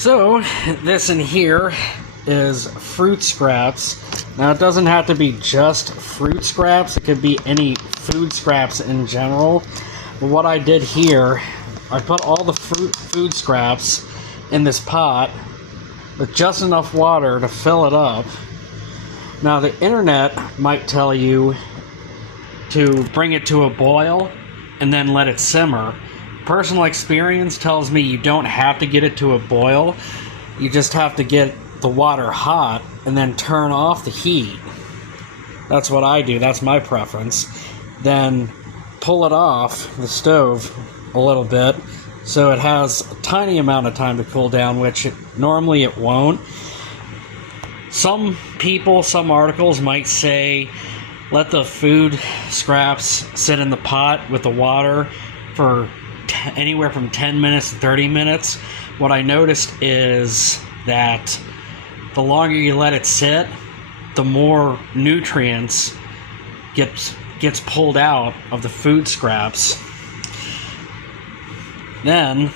So, this in here is fruit scraps. Now, it doesn't have to be just fruit scraps. It could be any food scraps in general. But what I did here, I put all the food scraps in this pot with just enough water to fill it up. Now, the internet might tell you to bring it to a boil and then let it simmer. Personal experience tells me you don't have to get it to a boil. You just have to get the water hot and then turn off the heat. That's what I do. That's my preference. Then pull it off the stove a little bit so it has a tiny amount of time to cool down, which normally it won't. Some people, some articles might say let the food scraps sit in the pot with the water for anywhere from 10 minutes to 30 minutes. What I noticed is that the longer you let it sit, the more nutrients gets pulled out of the food scraps. Then,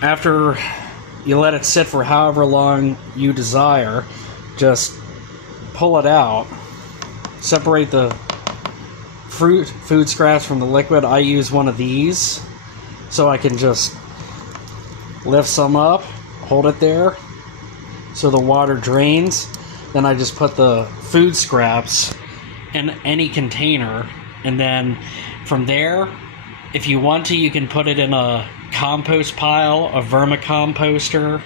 after you let it sit for however long you desire, just pull it out, separate the food scraps from the liquid. I use one of these so I can just lift some up, hold it there so the water drains. Then I just put the food scraps in any container, and then from there, if you want to, you can put it in a compost pile, a vermicomposter,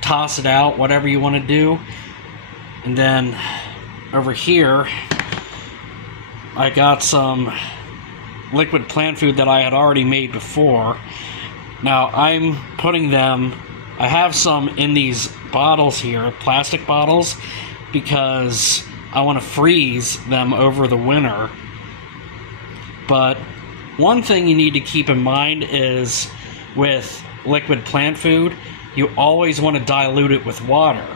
toss it out, whatever you want to do. And then over here I got some liquid plant food that I had already made before. Now I'm putting them, I have some in these bottles here, plastic bottles, because I want to freeze them over the winter. But one thing you need to keep in mind is with liquid plant food, you always want to dilute it with water.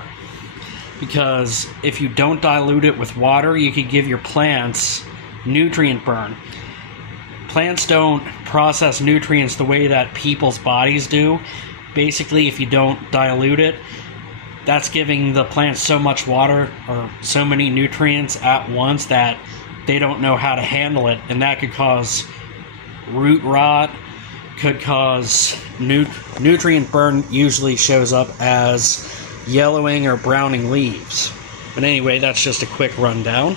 Because if you don't dilute it with water, you could give your plants nutrient burn. Plants don't process nutrients the way that people's bodies do. Basically, if you don't dilute it, that's giving the plants so much water or so many nutrients at once that they don't know how to handle it, and that could cause root rot, could cause nutrient burn. Usually shows up as yellowing or browning leaves. But anyway, that's just a quick rundown.